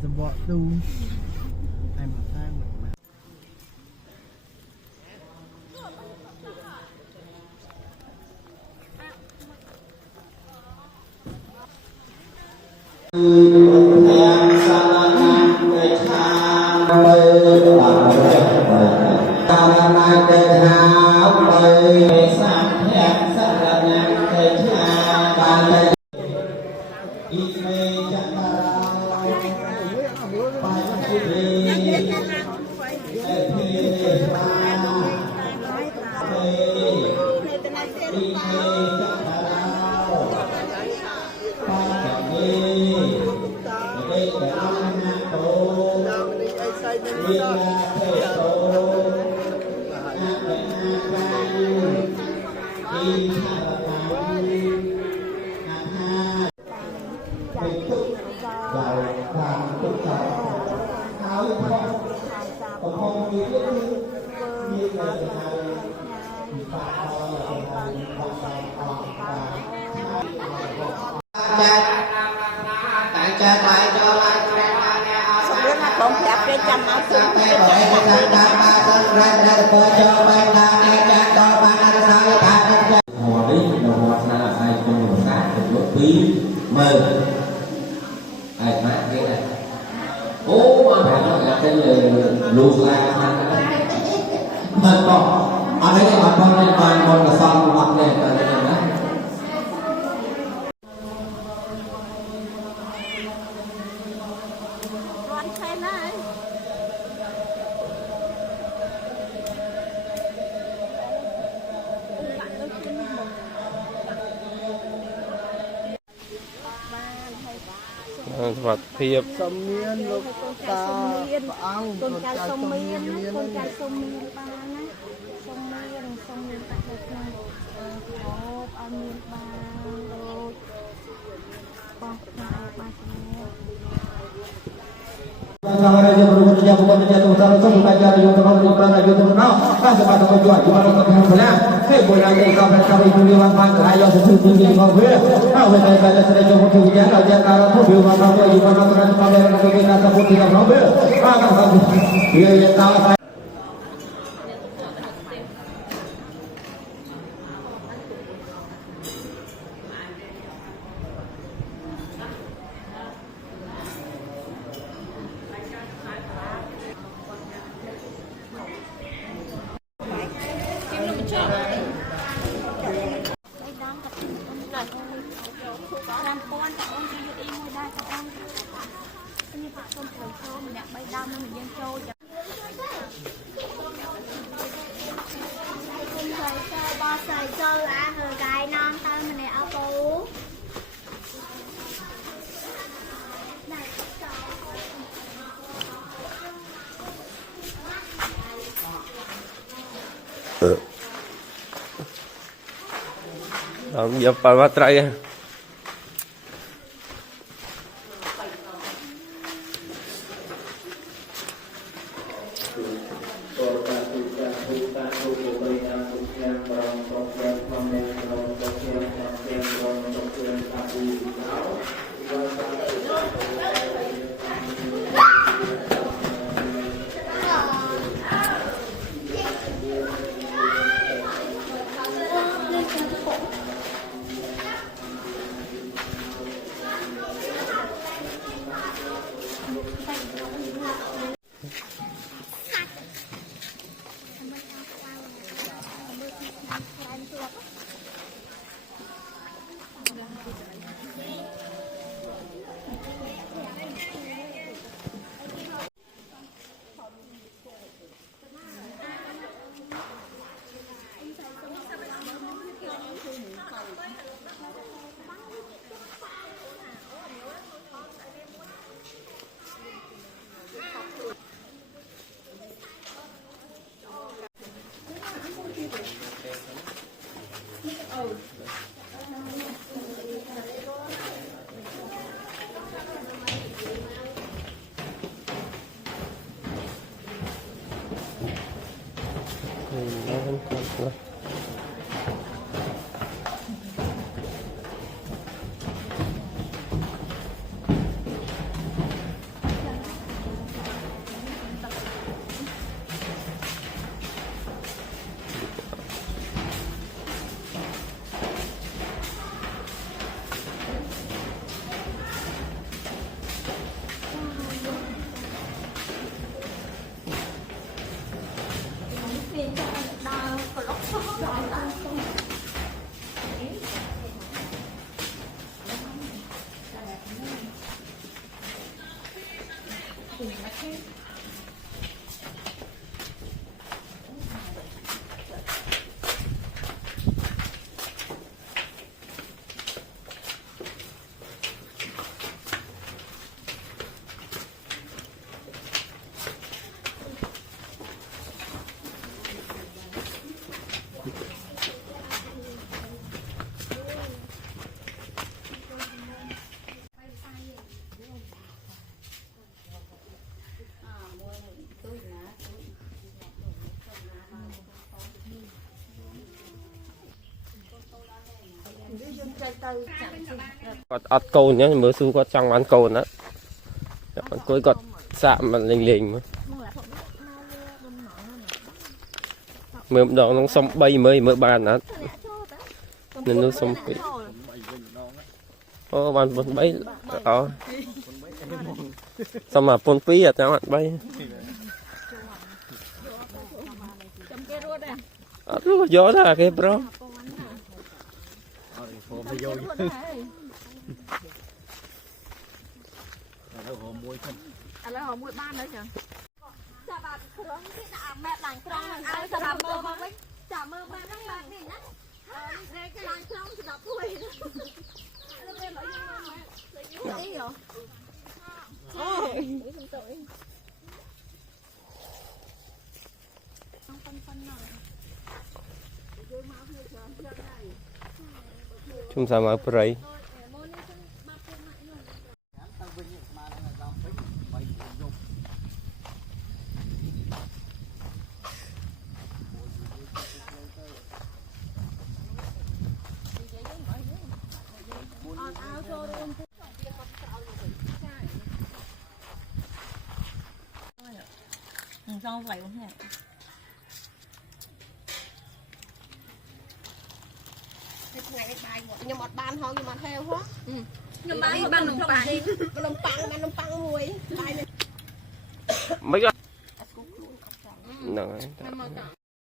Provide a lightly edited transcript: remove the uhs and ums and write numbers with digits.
Sebab tu ai makan yang sangat vật thiệp sông miên lục ta ông con trai sông miên con trai sông miên ba nè sông miên tại đây này có ăn miên ba rồi con trai ba giờ phải bắt tay គាត់អត់កូនហ្នឹងមើលស៊ូគាត់ចង់បានកូនណាអង្គុយគាត់សាក់មិនលេងមើលម្ដងនឹងសុំ3មើលបានអត់នៅនោះសុំ2អូបានប៉ុន3អូសុំមកប៉ុន2អត់ចាំអត់3អត់รู้យកដែរគេប្រុសឥឡូវហៅមួយបានហើយចឹងចាប់បាត់ក្រុងគេដាក់ម៉ែដាញ់ក្រុងឲ្យសម្រាប់មើលមកវិញចាំមើលបានហ្នឹងបាទនេះណានេះគេដាញ់ក្រុងសម្រាប់ព្រួយឥឡូវពេលមកយើងមកអីហ៎អូខ្ញុំទៅអីជុំសាមកប្រៃxong vậy không hả nhưng mà ban thôi nhưng mà theo quá nhưng mà ban nồng bằng mùi mấy cái